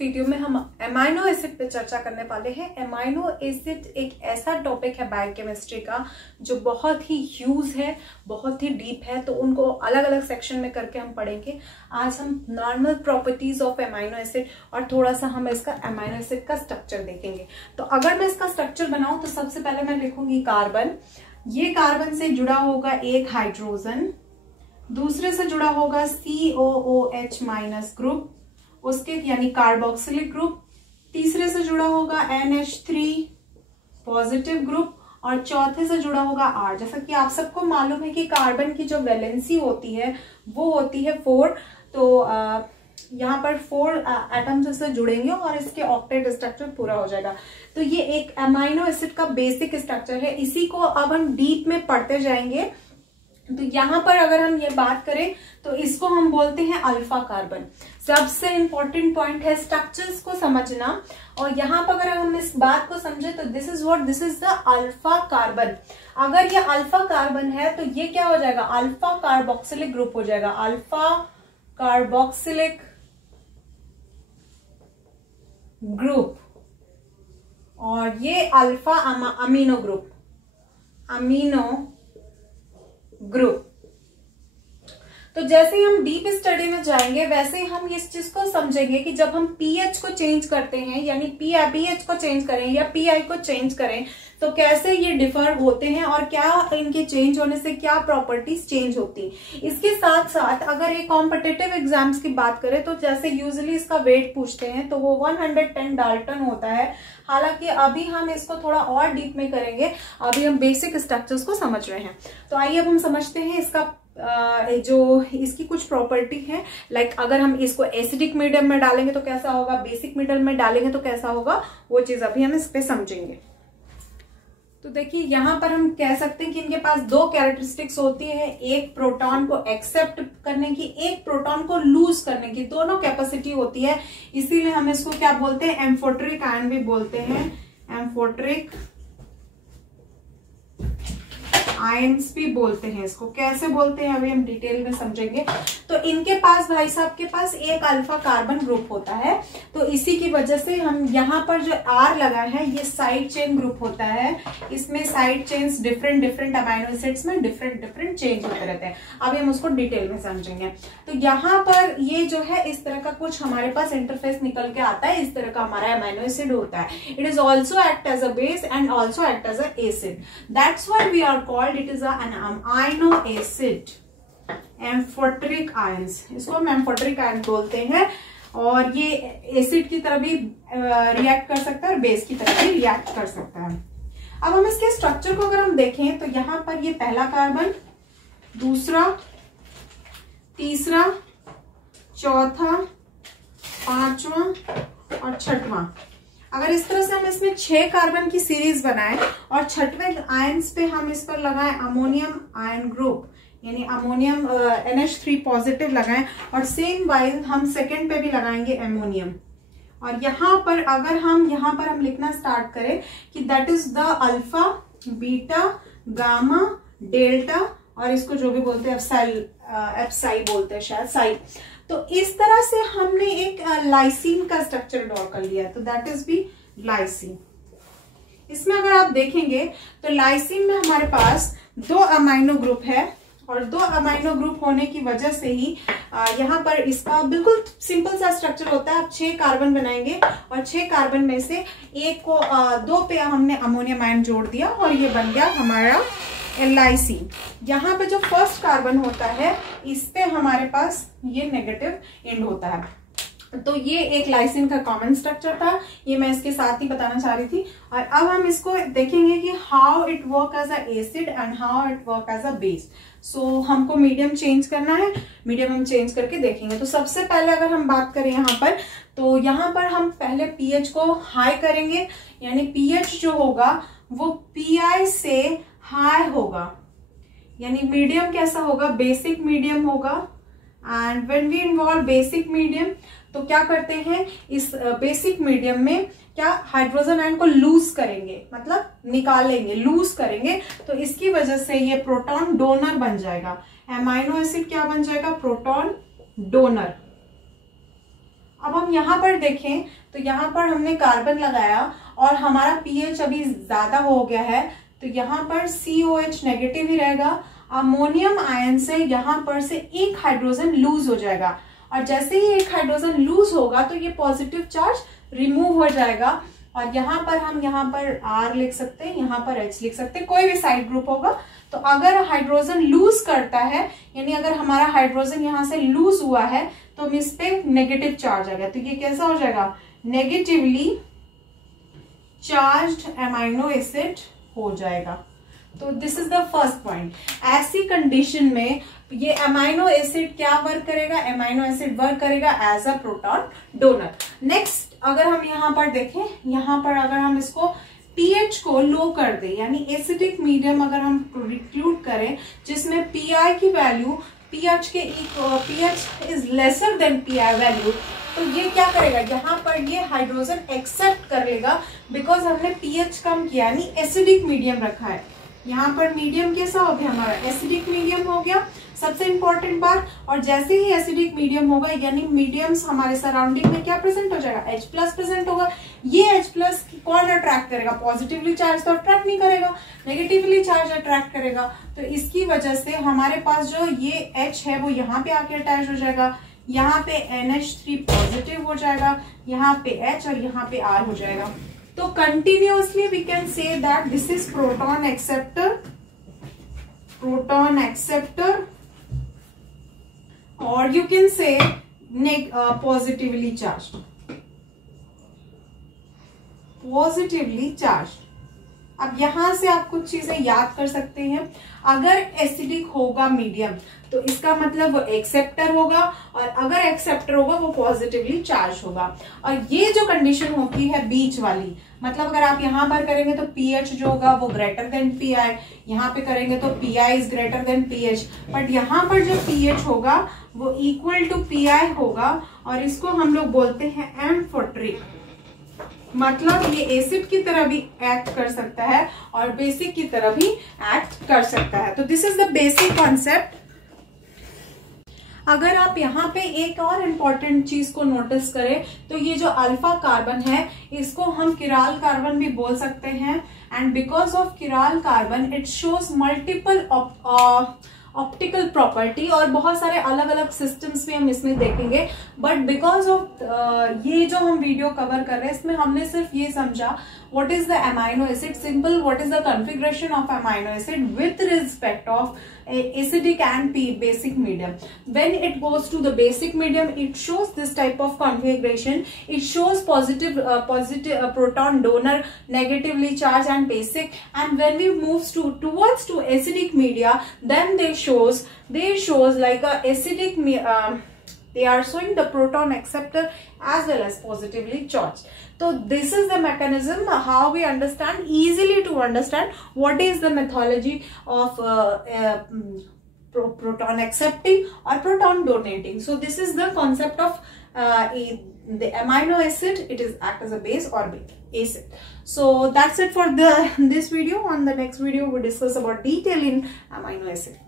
Video में हम amino acid पे चर्चा करने वाले हैं। एमाइनो एसिड एक ऐसा टॉपिक है बायोकेमिस्ट्री का जो बहुत ही ह्यूज है, बहुत ही डीप है, तो उनको अलग अलग सेक्शन में करके हम पढ़ेंगे। आज हम normal properties of amino acid और थोड़ा सा हम इसका एमाइनो एसिड का स्ट्रक्चर देखेंगे। तो अगर मैं इसका स्ट्रक्चर बनाऊं तो सबसे पहले मैं लिखूंगी कार्बन। ये कार्बन से जुड़ा होगा एक हाइड्रोजन, दूसरे से जुड़ा होगा COOH माइनस ग्रुप, उसके यानी कार्बोक्सिलिक ग्रुप, तीसरे से जुड़ा होगा NH3 पॉजिटिव ग्रुप और चौथे से जुड़ा होगा R। जैसा कि आप सबको मालूम है कि कार्बन की जो वैलेंसी होती है वो होती है 4, तो यहाँ पर 4 एटम्स से जुड़ेंगे और इसके ऑक्टेट स्ट्रक्चर पूरा हो जाएगा। तो ये एक अमाइनो एसिड का बेसिक स्ट्रक्चर है, इसी को अब हम डीप में पढ़ते जाएंगे। तो यहाँ पर अगर हम ये बात करें तो इसको हम बोलते हैं अल्फा कार्बन। सबसे इंपॉर्टेंट पॉइंट है स्ट्रक्चर्स को समझना, और यहाँ पर अगर हम इस बात को समझे तो this is the alpha carbon. अगर ये अल्फा कार्बन है तो ये क्या हो जाएगा, अल्फा कार्बोक्सिलिक ग्रुप हो जाएगा, अल्फा कार्बोक्सिलिक ग्रुप, और ये alpha amino group, amino group. तो जैसे ही हम डीप स्टडी में जाएंगे वैसे ही हम इस चीज को समझेंगे कि जब हम पीएच को चेंज करते हैं, यानी पीएच को चेंज करें या पीआई को चेंज करें, तो कैसे ये डिफर होते हैं और क्या इनके चेंज होने से क्या प्रॉपर्टीज चेंज होती। इसके साथ साथ अगर ये कॉम्पिटिटिव एग्जाम्स की बात करें तो जैसे यूजुअली इसका वेट पूछते हैं तो वो 110 डाल्टन होता है। हालांकि अभी हम इसको थोड़ा और डीप में करेंगे, अभी हम बेसिक स्ट्रक्चर्स को समझ रहे हैं। तो आइए अब हम समझते हैं इसका जो इसकी कुछ प्रॉपर्टी है। लाइक अगर हम इसको एसिडिक मीडियम में डालेंगे तो कैसा होगा, बेसिक मीडियम में डालेंगे तो कैसा होगा, वो चीज अभी हम इस पे समझेंगे। तो देखिए यहाँ पर हम कह सकते हैं कि इनके पास दो कैरेक्टरिस्टिक्स होती है, एक प्रोटॉन को एक्सेप्ट करने की, एक प्रोटॉन को लूज करने की, दोनों कैपेसिटी होती है। इसीलिए हम इसको क्या बोलते हैं, एम्फोटेरिक आयन भी बोलते हैं, एम्फोटेरिक आयंस भी बोलते हैं। इसको कैसे बोलते हैं अभी हम डिटेल में समझेंगे। तो इनके पास, भाई साहब के पास एक अल्फा कार्बन ग्रुप होता है, तो इसी की वजह से हम यहाँ पर जो R लगा है ये साइड चेन ग्रुप होता है। इसमें side chains different amino acids में डिफरेंट चेंज होते रहते हैं। अभी हम उसको डिटेल में समझेंगे। तो यहाँ पर ये जो है इस तरह का कुछ हमारे पास इंटरफेस निकल के आता है, इस तरह का हमारा अमाइनो एसिड होता है। It is also act as a base and also act as a acid, that's why we are called it is an amino acid, amphoteric ions, इसको हम एम्फोटेरिक आयन बोलते हैं। और ये एसिड की तरह भी रिएक्ट कर सकता है और बेस की तरह भी रिएक्ट कर सकता है। अब हम इसके स्ट्रक्चर को अगर हम देखें तो यहाँ पर ये पहला कार्बन, दूसरा, तीसरा, चौथा, पांचवा और छठवां। अगर इस तरह से हम इसमें 6 कार्बन की सीरीज बनाएं और छठवें आयंस पे हम इस पर लगाएं अमोनियम आयन ग्रुप, यानी अमोनियम NH3 पॉजिटिव लगाएं, और सेम वाइज हम सेकंड पे भी लगाएंगे अमोनियम। और यहाँ पर अगर हम लिखना स्टार्ट करें कि that is the alpha, beta, gamma, delta, और इसको जो भी बोलते हैं एप्साई बोलते हैं शायद, साई। तो इस तरह से हमने एक लाइसिन का स्ट्रक्चर ड्रॉ कर लिया, तो दैट इज बी लाइसिन। इसमें अगर आप देखेंगे तो लाइसिन में हमारे पास 2 अमाइनो ग्रुप है, और 2 अमाइनो ग्रुप होने की वजह से ही यहाँ पर इसका बिल्कुल सिंपल सा स्ट्रक्चर होता है। आप 6 कार्बन बनाएंगे और 6 कार्बन में से एक को 2 पे हमने अमोनियम आयन जोड़ दिया और ये बन गया हमारा लाइसिन। यहाँ पे जो फर्स्ट कार्बन होता है इस पे हमारे पास ये नेगेटिव एंड होता है। तो ये एक लाइसिन का कॉमन स्ट्रक्चर था, ये मैं इसके साथ ही बताना चाह रही थी। और अब हम इसको देखेंगे कि how it work as a acid and how it work as a base. So हमको मीडियम चेंज करना है, मीडियम हम चेंज करके देखेंगे। तो सबसे पहले अगर हम बात करें यहाँ पर, तो यहाँ पर हम पहले पीएच को हाई करेंगे, यानी पीएच जो होगा वो पीआई से हाई होगा, यानी मीडियम कैसा होगा, बेसिक मीडियम होगा। And when we involve basic medium तो क्या करते हैं, इस बेसिक मीडियम में क्या हाइड्रोजन आयन को लूज करेंगे, मतलब निकालेंगे, लूज करेंगे। तो इसकी वजह से ये प्रोटॉन डोनर बन जाएगा। एमाइनो एसिड क्या बन जाएगा, प्रोटॉन डोनर। अब हम यहाँ पर देखें तो यहाँ पर हमने कार्बन लगाया और हमारा pH अभी ज्यादा हो गया है, तो यहाँ पर COH नेगेटिव ही रहेगा। अमोनियम आयन से यहाँ पर से एक हाइड्रोजन लूज हो जाएगा, और जैसे ही एक हाइड्रोजन लूज होगा तो ये पॉजिटिव चार्ज रिमूव हो जाएगा। और यहाँ पर हम यहाँ पर R लिख सकते हैं, यहाँ पर H लिख सकते हैं, कोई भी साइड ग्रुप होगा। तो अगर हाइड्रोजन लूज करता है, यानी अगर हमारा हाइड्रोजन यहाँ से लूज हुआ है, तो हम इस पे नेगेटिव चार्ज आ गया, तो ये कैसा हो जाएगा, नेगेटिवली चार्ज्ड अमाइनो एसिड हो जाएगा। तो this is the first point. ऐसी कंडीशन में ये अमाइनो एसिड क्या वर्क करेगा, अमाइनो एसिड वर्क करेगा as a proton donor. Next अगर हम यहाँ पर देखें, यहाँ पर अगर हम इसको pH को लो कर दे, यानी एसिडिक मीडियम अगर हम रिक्रूट करें जिसमें Pi की value pH is lesser than Pi value, तो ये क्या करेगा, यहाँ पर ये हाइड्रोजन एक्सेप्ट कर लेगा, बिकॉज हमने pH कम किया, यानी एसिडिक मीडियम रखा है। यहाँ पर मीडियम कैसा हो गया, हमारा एसिडिक मीडियम हो गया, सबसे इंपॉर्टेंट बात। और जैसे ही एसिडिक मीडियम होगा, यानी मीडियम्स हमारे सराउंडिंग में क्या प्रेजेंट हो जाएगा, H प्लस प्रेजेंट होगा। ये H प्लस कौन अट्रैक्ट करेगा, पॉजिटिवली चार्ज तो अट्रैक्ट नहीं करेगा, नेगेटिवली चार्ज अट्रैक्ट करेगा। तो इसकी वजह से हमारे पास जो ये H है वो यहाँ पे आके अटैच हो जाएगा, यहाँ पे NH3 पॉजिटिव हो जाएगा, यहाँ पे H और यहाँ पे R हो जाएगा। तो continuously we can say that this is proton acceptor, और you can say positively charge. अब यहां से आप कुछ चीजें याद कर सकते हैं। अगर एसिडिक होगा मीडियम तो इसका मतलब वो एक्सेप्टर होगा, और अगर एक्सेप्टर होगा वो पॉजिटिवली चार्ज होगा। और ये जो कंडीशन होती है बीच वाली, मतलब अगर आप यहां पर करेंगे तो pH जो होगा वो ग्रेटर देन Pi, यहाँ पे करेंगे तो Pi is greater than pH, but यहाँ पर जो pH होगा वो इक्वल टू Pi होगा, और इसको हम लोग बोलते हैं एम्फोट्रिक। मतलब ये एसिड की तरह भी एक्ट कर सकता है और बेसिक की तरह भी एक्ट कर सकता है। तो this is the basic concept. अगर आप यहाँ पे एक और इम्पॉर्टेंट चीज को नोटिस करें तो ये जो अल्फा कार्बन है इसको हम किराल कार्बन भी बोल सकते हैं, and because of chiral carbon it shows multiple optical property, और बहुत सारे अलग अलग सिस्टम्स भी हम इसमें देखेंगे। बट बिकॉज ऑफ ये जो हम वीडियो कवर कर रहे हैं इसमें हमने सिर्फ ये समझा what is the amino acid, simple what is the configuration of amino acid with respect of acidic and basic medium. When it goes to the basic medium it shows this type of configuration. It shows positive proton donor, negatively charged and basic, and when we move towards acidic media, then they shows like a acidic they are showing the proton acceptor as well as positively charged. So this is the mechanism how we understand, easily to understand what is the methodology of proton accepting or proton donating. So this is the concept of the amino acid. It is act as a base or acid. So that's it for this video. On the next video we discuss about detail in amino acid.